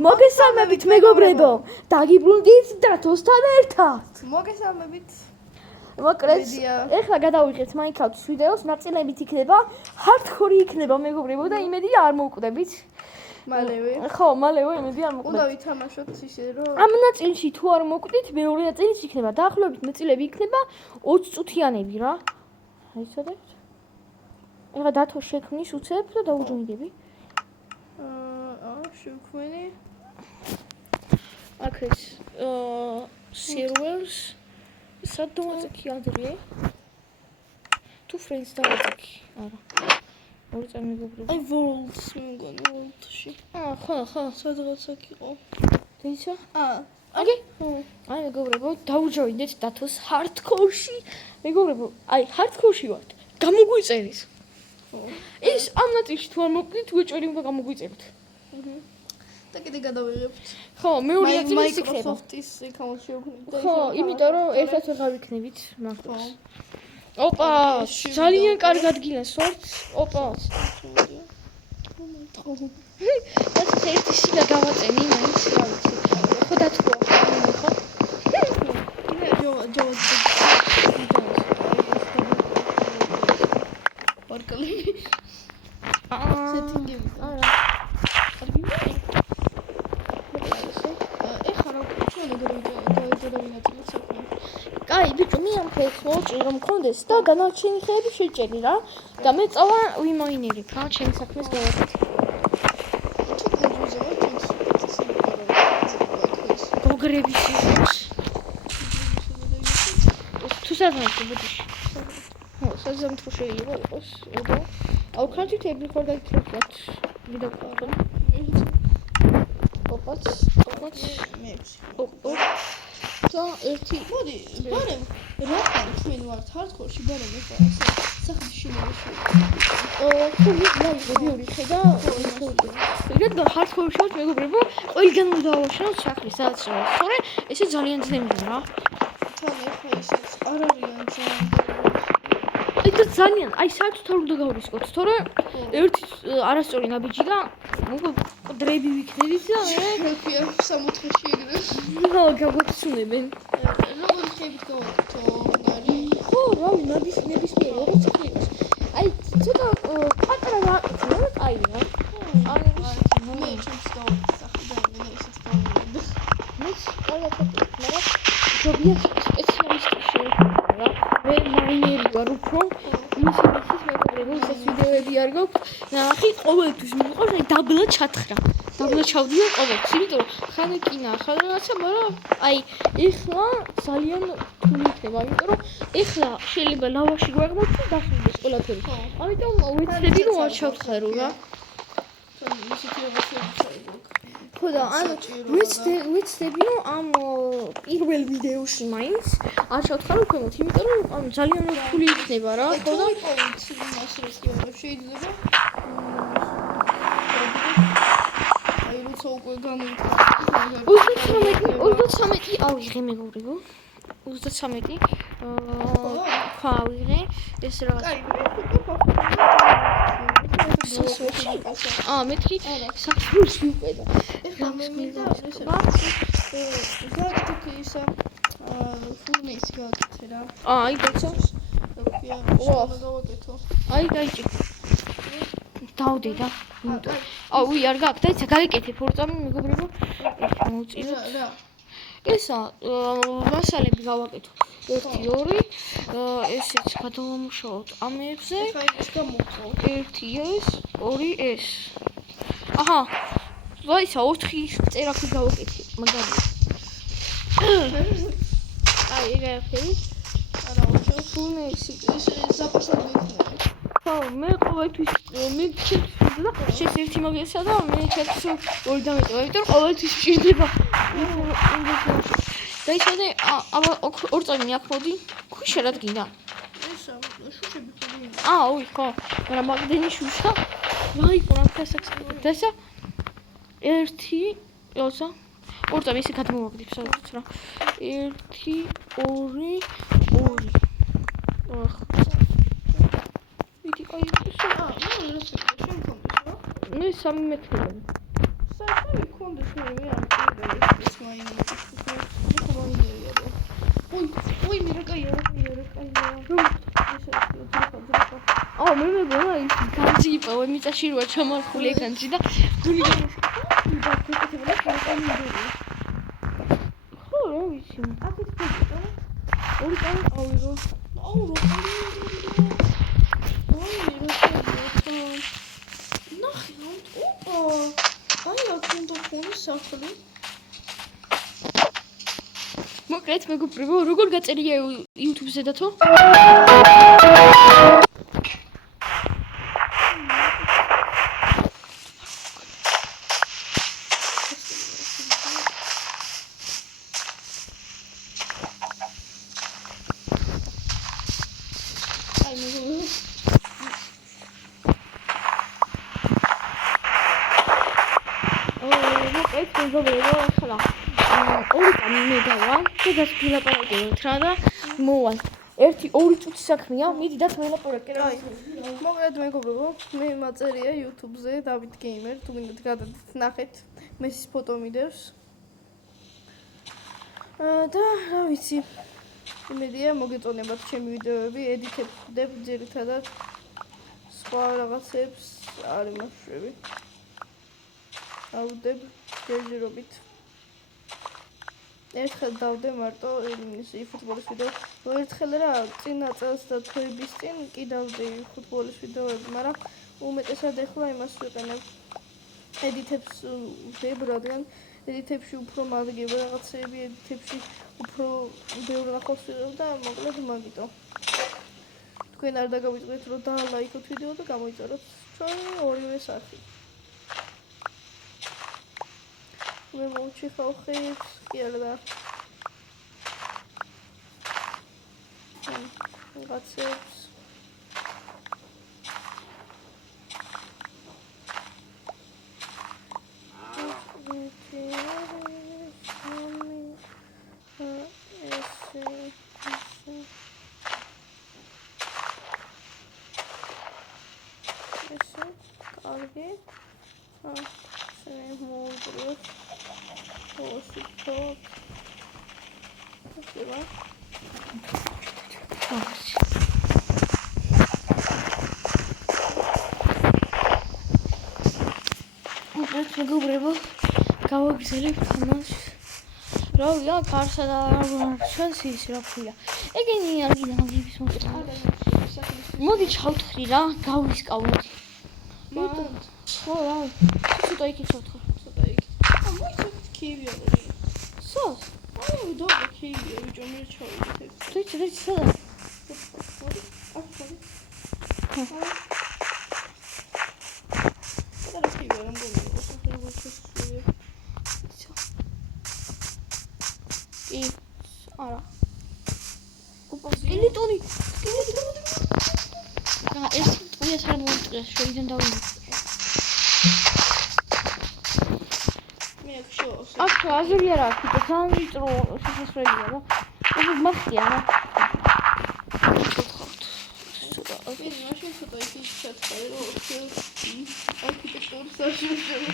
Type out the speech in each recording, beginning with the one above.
მოგესალმებით მეგობრებო, დაგიბრუნდით დათოსთან ერთად. მოგესალმებით. მოკლედ, ეხლა გადავიღეთ Minecraft-ის ვიდეოს, ნაწილებით იქნება, hardcore იქნება მეგობრებო და იმედია არ მოვკვდებით. მალევე. ხო, მალევე იმედია არ მოვკვდებით. უნდა ვითამაშოთ ისე რომ ამ ნაწილში თუ არ მოვკვდით, მეორე ნაწილში იქნება დაახლოებით ნაწილები იქნება 20 წუთიანები რა. აი სადაც. ეხლა დათოს შექმნის უცებ და დაუჯუნდები. შევქმნი. აქეთ servers სად დავაწექი ადრე? თუ friends დავაწექი. არა. ორი წამიგობრები. აი world-ს მეგონი world-ში. ხო, სადღაც აქ იყო. დეიცა? აკი? აი მეგობრებო, დაუჯოინდეთ დათოს hardcore-ში. მეგობრებო, აი hardcore-ში ვართ. გამოგვიწერის. ის ამ ნაწილში თუ არ მოვკვდით, ვეჭველი უნდა გამოგვიწეროთ. და კიდე გადავიღებთ. ხო, მეორე ნაწილი იქნება. Microsoft-ის აკაუნტი შევქმნით. ხო, იმიტომ რომ ერთად ვეღარ ვიქნებით მაგას. ოპა, ძალიან კარგად გილასვართ. ოპა. ეს ერთი სიგა გავაწენი, მაინც რა ვიცი. ხო დათქვა, ხო? ჯო. პარკალი. სეტინგები. არა. კაი, ბიჭო, მე ამ ხეს მოვჭი რომ მქონდეს და განაჩენი ხეები შეჭერი რა. და მე წავა ვიმაინერი რა, ჩემი საქმეს გავაკეთე. გოგრების ის. თუ საზამთრო ბუდიში. ხო, საზამთრო შეიძლება იყოს, ოდო. აუ ქართითები ხარ დაიქრებათ. ვიდაკავო. ოპაც. მე. ოპ. და ერთი მოდი, ბარემ, რა ჩვენ ვართ hardcore-ში, ბარემ ეხლა სახლის შინაარსი. ხო, ვიდეოი ხედა. რადგან hardcore-ში ვართ მეგობრებო, ყველგან უნდა დავაშალოთ სახლის, სადაც სწორე, ესე ძალიან ძნელია რა. თან ეხლა ისიც არ არიან ძალიან. აი და ძალიან, აი საერთოდ არ უნდა გავრისკოთ, თორე ერთი არასწორი ნაბიჯი და მოკდრები ვიქნებით და მე ფია 64-ში ეგრე. ხო, გაგვაცნობენ. როგორ ხებით გავაკეთო? არი. ხო, რავი, ნებისმიერ როგორც ხდება. აი, ცოტა პატარა ვაკეთე, აი რა. მე ჩემს გავაკეთე და მე ისიც გავაკეთე. მე კარგად ვაკეთე, მაგრამ ჯობია სპეციალისტი შეექმნა რა. მე მაინერი ვარ უფრო. მისი მეგობრები, ეს ვიდეოები არ გაქვს. ნახე, ყოველთვის მიყვარს აი დაბლა ჩათხრა. დაბლა ჩავდია ყოველთვის, იმიტომ რომ ხან ეკინა, ხან რაღაცა, მაგრამ აი ეხლა ძალიან რთული იქნება, იმიტომ რომ ეხლა შეიძლება ლავაში გვაღმოჩნდეს დასრულდეს ყველაფერი. ამიტომ ვეცდები რომ არ ჩავთხარო რა. თან ისეთი რაღაცები შეიძლება. ხო და ანუ ვეცდები რომ ამ პირველ ვიდეოში მაინც არ ჩავთხარო ქვემოთ, იმიტომ რომ ანუ ძალიან რთული იქნება რა, ხო და შეიძლება აი როცა უკვე გამოვიდა 33 ავიღე მეგობრებო 33 ხო ავიღე ეს რაღაც მეთქი საფულს მიყედა ეხლა მე მინდა გაკეთე ისა ფურნეისი გაკეთე რა აი დაიცა აი დაიჭი დავდი და აუ არ გაქვს დაიცა გაიკეთე ფორწამი მეგობრებო ეს მოვწიოთ ესა მასალები გავაკეთო 1 2 ესეც გადავამუშავოთ ამებზე ხა ის გამოხო 1 ეს 2 ეს აჰა დაიცა 4 წერაქვი გავაკეთე მაგალითად აი ეგრე არა ოჩო ფურნეისი ეს ზაფხულზე იქნება ხო, მე ყოველთვის და შეს ერთი მოგესა და მე ჩემს ორი დამეტევა, იმიტომ რომ ყოველთვის მჭირდება. დაიჭადე, აბა ორ წამი აქ მოდი. ქუშა რა დგინდა? ესა, შუშები ხოდი. ოი, ხო. მაგრამ მაგდენი შუშა. ვაი, რა ფასაკს. დასა 1 2 ორ წამი ისე გადმოვაგდებ საერთოდ რა. 1 2 2 აი მე რა შენ კონდეს რა? მე სამი მექნება. საერთოდ კონდეს მე ვიყავ მიწაში როა ჩამარხული ეკრანში და გული გაკეთებულა კანონი. ხო, რა ვიცი. აქეთ ფიქრობ. ორი კანი ყავიღო. აუ რა ნახე ოპა აი აქ უნდა ქონდეს სახლი მოკლედ მეგობრებო, როგორ გაწერია YouTube-ზე დათო? მეგობრებო, ახლა ორი კანი მე დავა და გასულაპარაკებთ რა და მოვალ. 1-2 წუთი საქმეა, მიდი და თველაპარაკე რა. მოგეთ მეგობრებო, მე მაწერია YouTube-ზე დავით გეიმერ, თუ გინდათ გადადით ნახეთ მესის ფოტო მიდევს. და რა ვიცი. იმედია მოგეწონებათ ჩემი ვიდეოები, ედიტებ ძირითადად სხვა რაღაცებს არ იმაშვები. ავდებ შეჯერობით. ერთხელ დავდე მარტო ის ფუტბოლის ვიდეო. ერთხელ რა წინა წელს და თვეების წინ კი დავდე ფუტბოლის ვიდეოები, მაგრამ უმეტესად ეხლა იმას ვიყენებ. ედიტებს ვდებ, რადგან ედიტებში უფრო მალგება რაღაცები, ედიტებში უფრო ბევრ ნახავს და მოკლედ მაგიტო. თქვენ არ დაგავიწყდეთ რომ დალაიქოთ ვიდეო და გამოიწეროთ ჩვენი ორივე სახით. მე მოვჭი ხალხებს, კი არა. რაღაცებს. კარგი. მოვუძროთ. Support. Спасибо. მეგობრებო, გავაგზავნებ თამაშს. რა კარსა და ჩვენს ის რა ქვია. ეგენი არგინალების მოსწავლე. მოდი ჩავთხრი რა, გავისკავოთ. ხო რა, ცოტა იქით ჩავთხრ. Киеве говори. Сос? Ну, добре, Киеве, бічо, не чоловік. Дивіться, сюди. Зараз Киеве, я не буду. Все. І ара. Опа, скелетони. ეს ტყუია წარმოიწეს, შეიძლება დავიდე. აქ აზრი არ აქვს, ძალიან ვიწრო შესასვლელია რა. ეს მახია რა. ეს მაშინ ცოტა ისიც ჩაწყე, რომ არქიტექტურის საშუალება.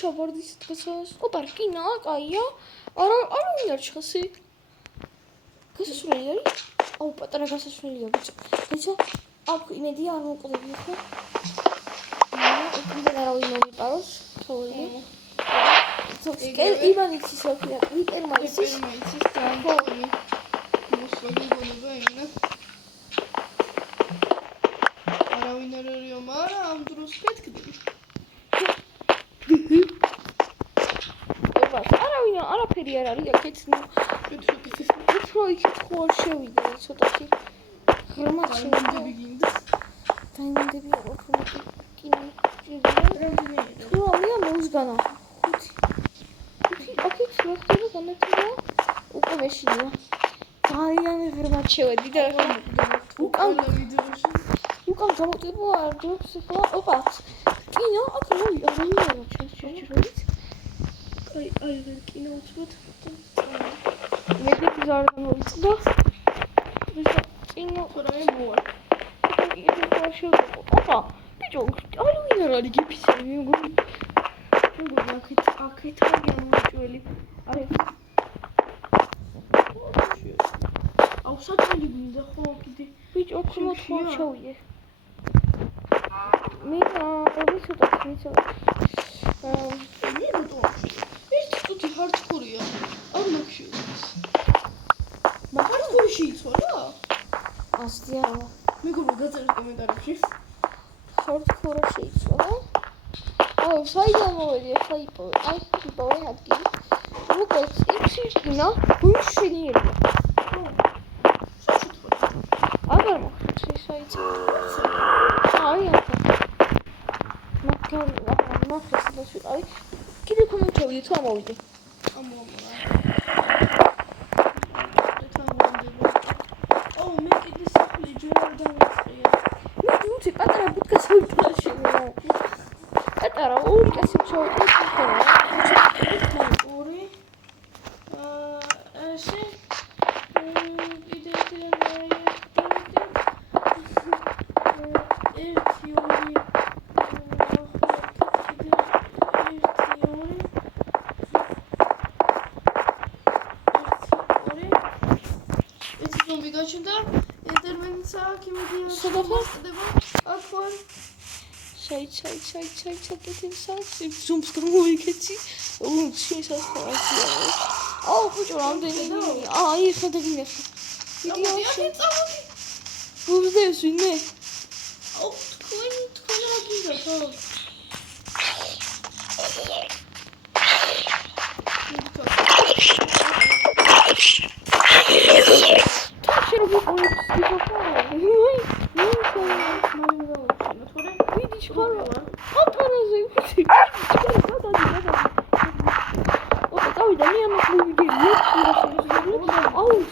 ჩავარდის დღესაც. ოპა, რკინა, კაია. არა ვინ არ ჩხასი. გასასვლელი არის? აუ, პატარა გასასვლელია, ბიჭო. ბიჭო, აქ იმედია არ მოკლები ხო? იქიდან არავინ მომიყაროს, თორე. ივანიცის ოქია, იპერმაიცის ტრანსფორმი. მოსვალი გონება ინა. არავინ არ არისო, მაგრამ ამ დროს მეთქდი. არაფერი არ არის აქეთ უფრო იქით ხო არ შევიდე ცოტათი ღრმად შევიდები გინდა დაიმანდები უფრო კინო თუ ამია მოუსგანა 5 აქეთ ვახტები განათება უკვე მეშინია ძალიან ღრმად შევედი და უკან უკან გამოტება არ ჯობს ახლა ოპაც კინო აქ მოვიდა რა ვიღანა შეჩერდით აი კინო უცბად მედიკი ზარ გამოვიწყდა კინო ხორაი მოვა ოპა ბიჭო არ ვინ არ არის გიფიცები მეგობი აქეთ არიან მოჭველი აი აუ საჭმელი გვინდა ხო კიდე ბიჭო ოქროთ მოჩავიე მე ვიცოდა ერთი ტუტი ჰარდკორია არ მაგშიოს ჰარდკორი შეიცვალა ასდია მეგობრებო გაწერეთ კომენტარებში ჰარდკორი შეიცვალა აუ საიდან მოვედი ახლა იპოვე ადგილი როგორც იფშიშკინა გუშინიერია აგარ მოხდა შეიცვალა აი ახლა მაგას დავშიყავი კიდე კომენტარები თუ ამოვიდე მე კიდე სახლი ჯერ არ დავიწყია მე უცი პატარა ბუთკას ვიპრაში პატარა ორი კაცი ჩავიტო ორი ესე კიდე გაჩნდა ტერმინიც აქ იმედია სადაფა აქ ჩაი ზუმს გამოვიქეცი შესაძლოა აუ ბიჭო რამდენი აი ხა დაგინახე ვიდეოში ვუძდეს ვინმე აუ თქვენ რა გინდა ხო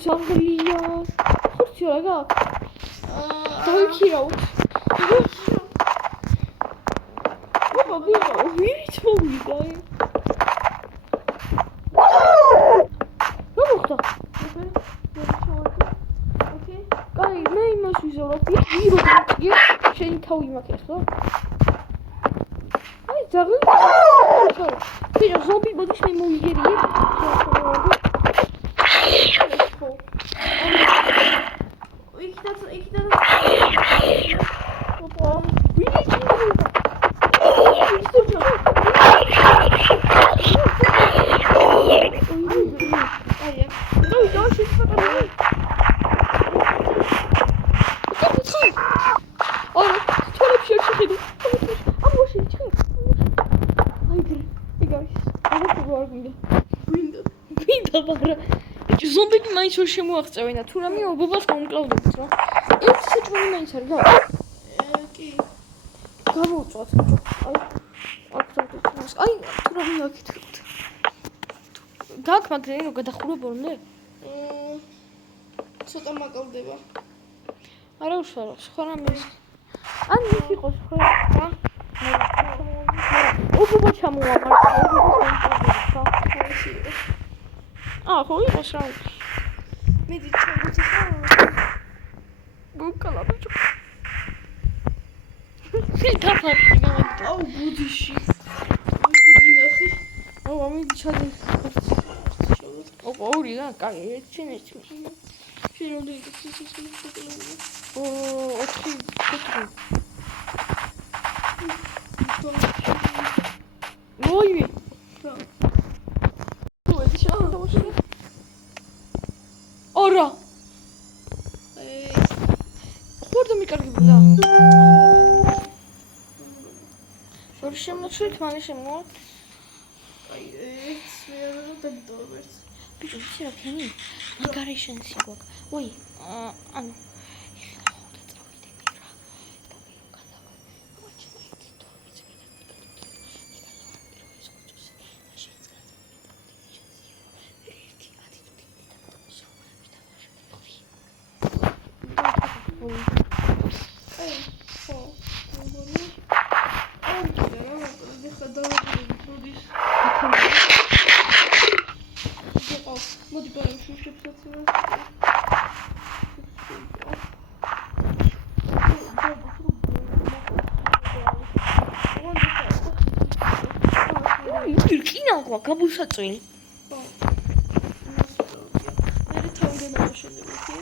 Jungle-ია. ხურცი რა გაქვს? დავიქირავთ. ოპა, ბიჭო, ვირით მოვიდა? რა მოხდა? ოკეი. კაი, მე იმას ვიზავრობ. ვირო გიგი, შენი თავი მაქვს ხო? აი, ძაღლი. ბიჭო, ზომბი მოდის მე მოვიგერიე. ზომბები მაინც ვერ შემოაღწევინა თუ რამე ობობას გამკლავდებით რა ერთი საჭმელი მაინც არ გაქვს კი გამოვწვათ ბიჭო აი აქ დავდეთ აი თუ რამე აკითხებთ დაგ მაგრენო გადახურებონდე ცოტა მაკავდება არა უშუალოდ სხვა რამე ან ის იყოს ხო რა ობობა ჩამოვა ხო იყოს რა მიდი ჩამოდი ხა გუკალა ბიჭო ფიტაფარტი გამოდა აუ ბუდიში ბუდინახი აუ ამი ჩადი ოპა ორი რა კაი ერთი შენ რამდენი კაცი ო 4 მოიმე ora ხორდა მიკარგებდა ორ შემოჩვით მალე შემოვა აი ეს მე არ დავდოვერც ბიჭო ისე რა ქენი მაგარი შენსი გვაქვს ой ანუ როდის იყო მოდი ბარემში შევსაცი რკინა ყვა გაბუსაწვილი მე თავიდან ამაშენებდი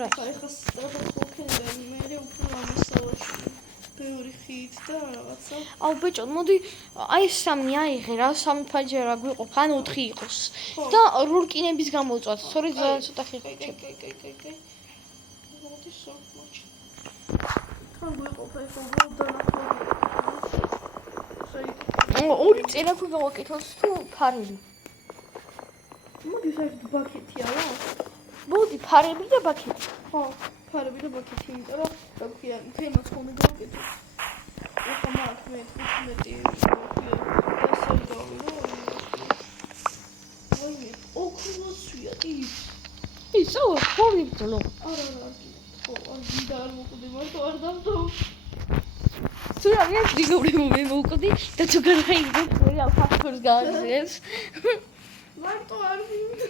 რა ეხლა სწრაფად მოვქენდა მე უფრო ამასავაში ბევრი ხით და რაღაცა აუ ბეჭო მოდი აი სამი აიღე რა სამი ფაჯერა გვიყოფ ან 4 იყოს და რკინების გამოვწვათ სწორედ ძალიან ცოტა ხი კაი მოდი სულ მოჩი თან გვიყოფ ეხლა დაახლოებით ორი წერა გვიყავს თუ ფარები მოდი საერთოდ ბაქეთია რა მოდი ფარები და ბაქეთი ხო ფარები და ბაქეთი იმიტომ რომ რა ქვია თემას ხომ გავაკეთე ეხლა მაგ მე 15 ქვია დასალგავი რა აი მე ოქროსია ისო ხორი ბლო არა ხო არ გინდა არ მოკვდი მარტო არ დავდო თუ რა ვიღური მე მოვკვდი და თუ გარხეიდო მე ფაქტორს გააზრეს მარტო არ გინდა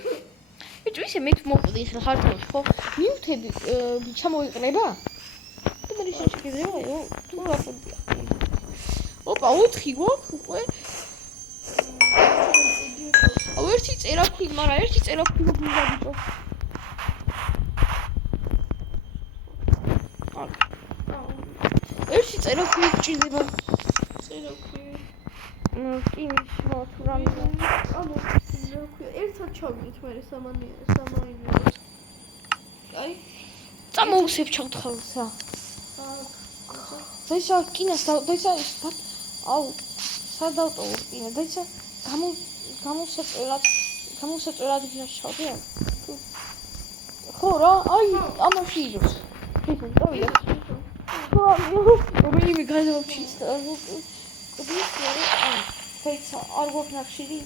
ბიჭო ისე მე მოვკვდი ხა ხარტოვში ხო მიუთები ჩამოიყრება და მე შეიძლება თუ რა ხებია ოპა 4 გვაქვს უკვე აუ ერთი წერა ქვი მაგრამ ერთი წერა ქვი მოგიდა ბიჭო ერთი წერა ქვი გჭირდება წერა ქვი კი მისმა თუ რამე ანუ ერთად ჩავიდეთ მე სამაინიო აი წამოუსებ ჩავთხალსა დაისა კინას დაისა აუ სადავტო კინა დაისა გამოსაწერად გიაშავდი ხო რა აი ამაში იდოს თვითონ წავიდა ხო რომელი გადავჩის ფეცა არ გვაქვს ნახშირი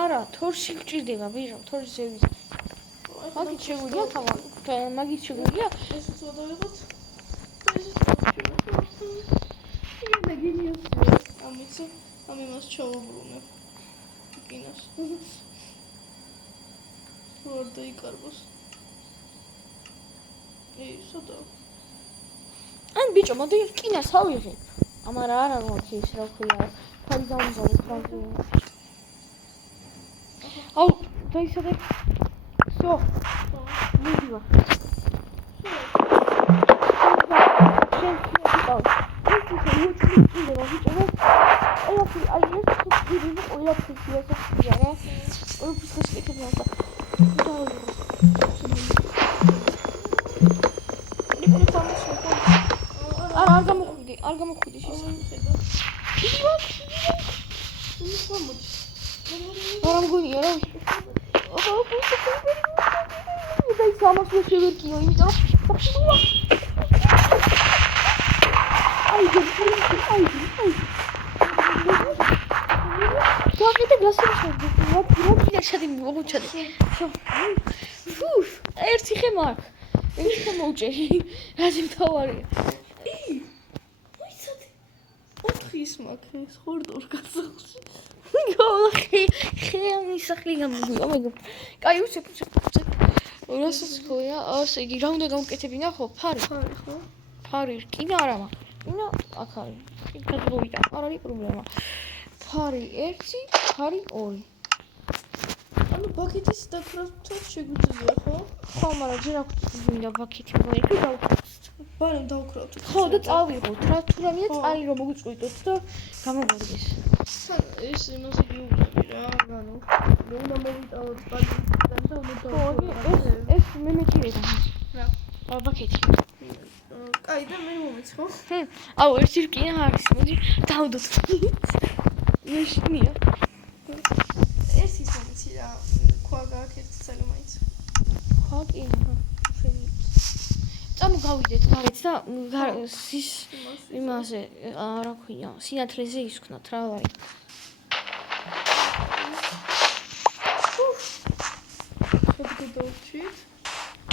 არა თორში გჭირდება ბიჭო თორში ზევით მაგით შეგვიძლია მაგით შეგვიძლია ესეც ვადავიღოთ და ესეც ამიცი ამ იმას ჩავუბრუნე კინოს როარ დაიკარგოს სადა ან ბიჭო მოდი კინას ავიღებ ამარა არა მოდი ის რა ქვია ფარი გამზავნა ფრანგი აუ დაისადე всё მიდივა არ გამოხვიდი შესაძლოა. არა მგონია რა. და ის ამას მე შევერკიო, იმიტომ აი. გავიდე გასულში. რა ჩადი მოგუჩადი. ერთი ხე მაგ. ერთი ხე მოუჭერი. რაზი მთავარია. ის მაქრის ხორდორ გასახში. ხე ამისახლი გამოგვია, მაგრამ კაი უსე. რასოს ხოია? ასე იგი რა უნდა გავუკეთებინა ხო? ფარი ხო? ფარი რკინა არა მაგ. რკინა აქ არის. გადმოვიდა. არ არის პრობლემა. ფარი 1, ფარი 2. ანუ ბაქეთის დაკრავა შეგვიძლია ხო? ხო, მაგრამ ჯერ აქვს მინდა ბაქეთი მოიქი დავკროთ. ბარემ დავკროთ. ხო და წავიღოთ რა თუ რამეა წალი რომ მოგვიწყვიტოთ და გამოგვარგეს. თან ეს იმასე გიუბრები რა, ანუ უნდა მოვიტავოთ ბაქეთიდან და უნდა დავკროთ. ეს მე მეჭირება. რა? ბაქეთი. კაი და მე მომეც ხო? აუ ერთი რკინა არის, მოდი დავდოთ. მეშინია. ეს ის მომიცი რა, ქვა გააკეთეთ საგამაიც. ქვა კი, წამოგავიდეთ გარეთ და იმაზე რა ქვია, სინათლეზე ისქნათ რა ვარი. ხოდი დავჭით.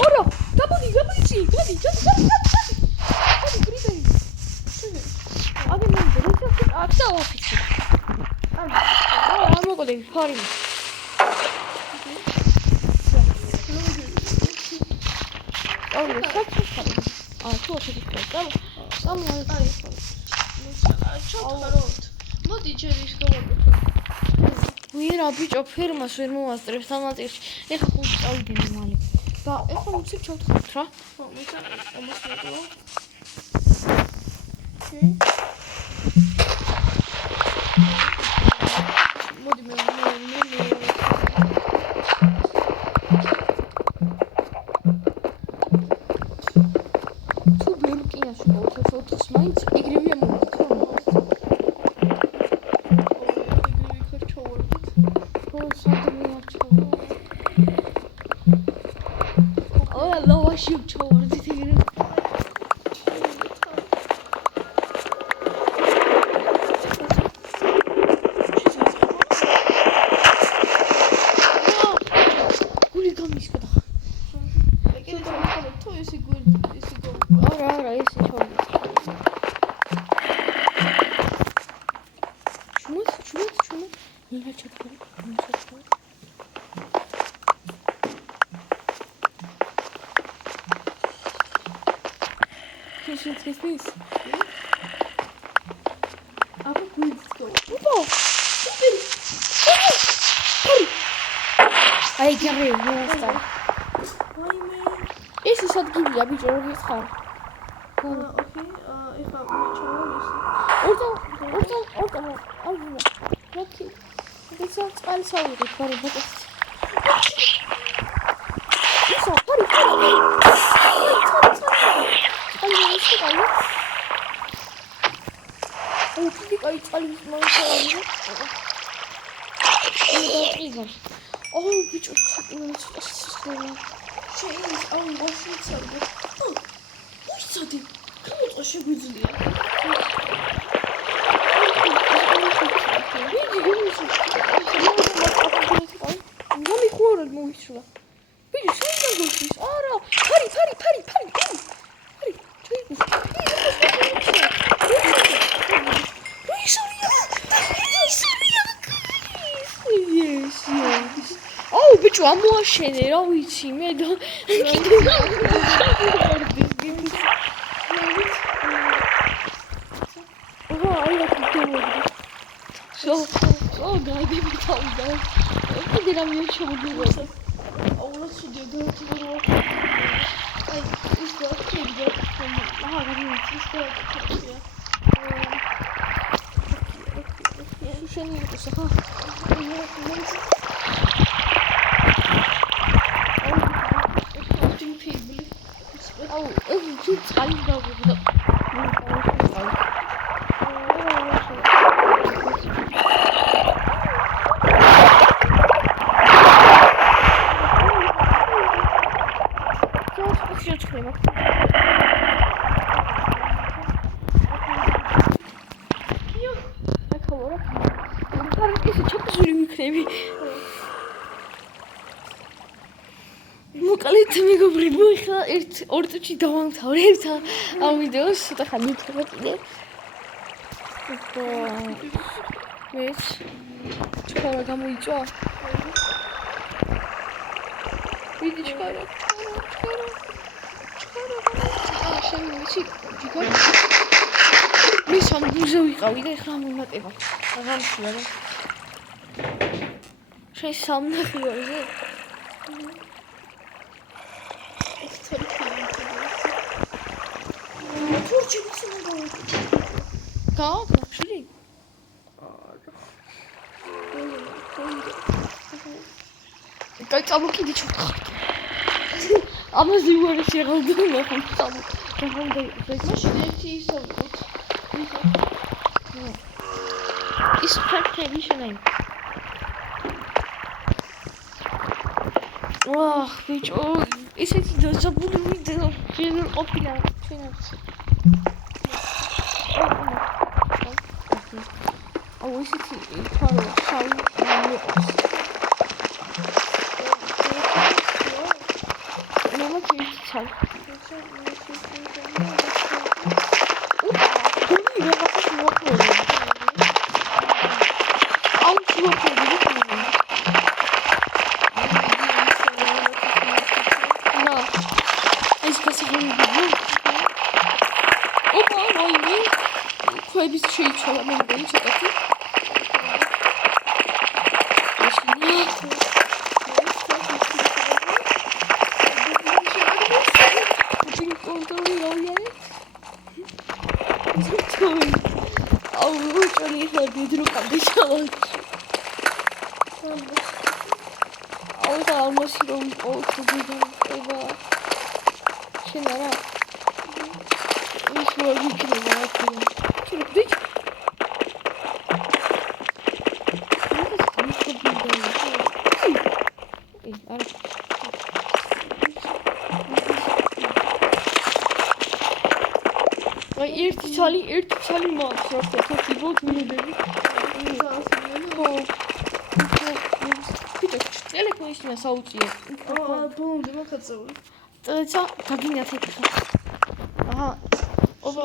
ორა, გამოდი, გამოიცი, გადი, გრიდაი. აგე მომდე, რეცეპტი აქ და ოფისი. არ მოგოდი, ფარი. აუ, საჩხარი. თუ ოფისი ხარ. აი, ჩოთქაროთ. მოდი ჯერ ის გავაკეთოთ. ვერა ბიჭო ფერმას ვერ მოვასწრებს ამატირში. ეხა ხუთი წავიდნენ მალე. და ეხლა უცებ ჩავთხოვთ რა. ხო, მისა ამას მეკლა. მოდი მე თუ ვერ მკინაში გავუთხებ 4-ს მაინც ეგრევე მოვიქცე. ლავაში ჩავარდით ეგრე. გული გამისკდა. თუ ისი გო. არა, ისი ჩავარდით. შუმოთ. ნინა ჩათქარი. This. აბა გულიც გო. აი გარე მოსტა. ვაიმე. ეს ის ადგილია ბიჭო როგორ ხარ? ოკეი, ეხლა მე ჩავალის. ორდა. რაკი. ეს წყალი სავიღეთ, ბარე ბატონს. ისო, ფარი. აი, წყალის მომწევი. აუ, ბიჭო, შეიძლება აუ ვაშიცადე. ვიშცოდი. გამოწვა შეგვიძლია. მომიხوارად მოვიჩლა. ბიჭო, შეიძლება გოხის. არა, ფარი. აუ ბიჭო ამოაშენე რა ვიცი მე და გაიგები თავიდან. კიდე რამე შემოგვიყვება. აულა სუდი გააჩერა. აი, ის გააჩერა. ის გააჩერა. შენი იყოს ხა? აუ, ეს ის წყალი გავიგდა. მოკალეთ მეგობრებო, ეხლა 1-2 წუთში დავამთავრებთ ამ ვიდეოს, ცოტა ხანი ვთქვა კიდე. მეც ჩქარა გამოიწვა. ვიდი ჩქარა. შენ ვიცი, ჯიგა. მე სამბუზე ვიყავი და ეხლა მომატება. აღამშია რა. შენ სამნახი ვარ ზე? გააქვს? კაი წამოკიდი ჩუქხარ. ამაზე ვარ შეღალდა ნახე წამო. ჩაღალდა მაშინ ერთი ისო ვიყოთ. ის ფერფერი შენაი. ვაჰ, ბიჭო, ისეთი დაზაბული ვიდეო შენ ყოფილა ჩვენაც. აუ ისეთი თვალო შავი მიყვარს. მამაკი ცალი. ქვების შეიცვალა მე მგონი ცოტათი. ერთი ცალი მაქვს რა თქმა უნდა თვითონ მინდები ბიჭო ტელეფონის მე საუწია ბოლომდე მოხაწეული ცა დაგინათ ეხლა აჰა ობა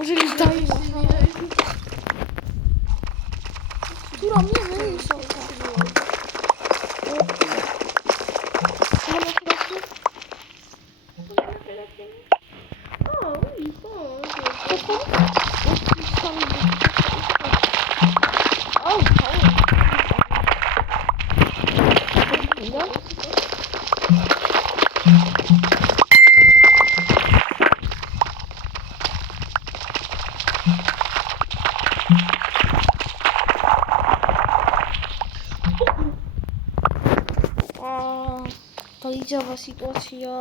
უზილი დაივა თუ რამე მე ისო დაიჯავა სიტუაცია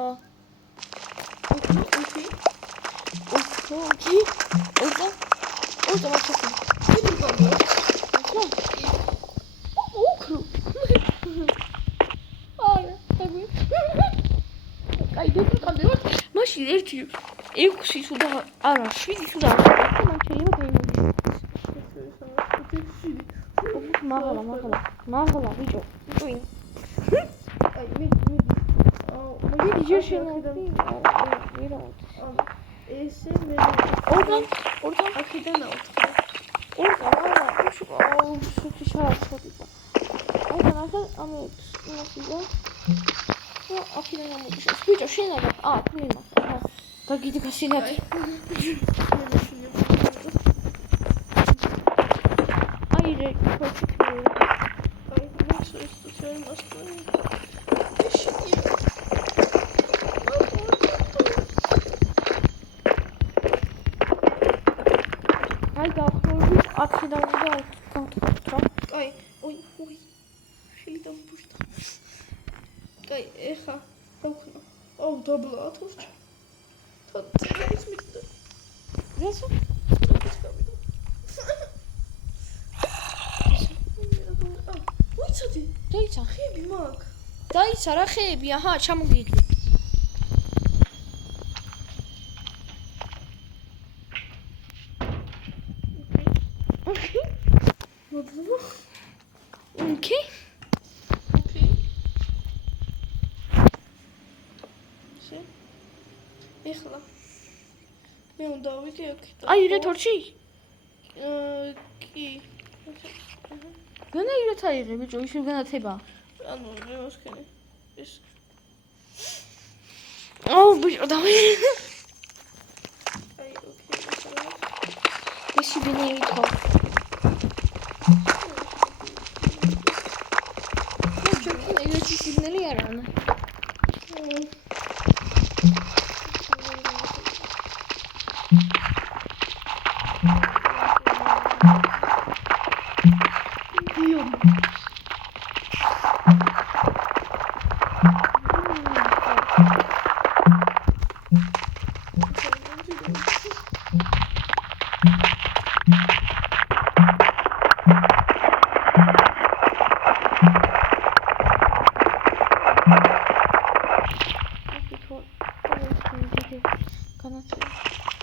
მაშინ 1 6 თუ და არა 7 თუ და მან შეიძლება დაიმოდი მაღლა ბიჭო ტვინ აი მიდი მიდი ჯერშენა ესე მე ორდა აქედან ავთხე არა შუთი შარშოტია ახლა ამოსიდა აქედან ამოდის ბიჭო შენ არა თულინა გაგიდი გასინათი აი რე ხოჩი აი შენ მასწავლე აქედან უნდა გავთხოვთ რა აი ой ხილი დამბუშტა აი ეხა დავქნა აუ დაბლა თორჩ თოც მიწდა რასო უიცოდი დაიცა ხეები მაგ დაიცა რა ხეები აჰა ჩამოგიგდი Okay. ეხლა მე უნდა ვიდე აქ აი რე თორჩი კი განაირეთ აიღე ბიჭო ისე განათება ანუ მე მოსქენი ეს აუ ბიჭო დავი აი ოკეი ეს ბინერი თქო სიგნალი არა ანა განათლება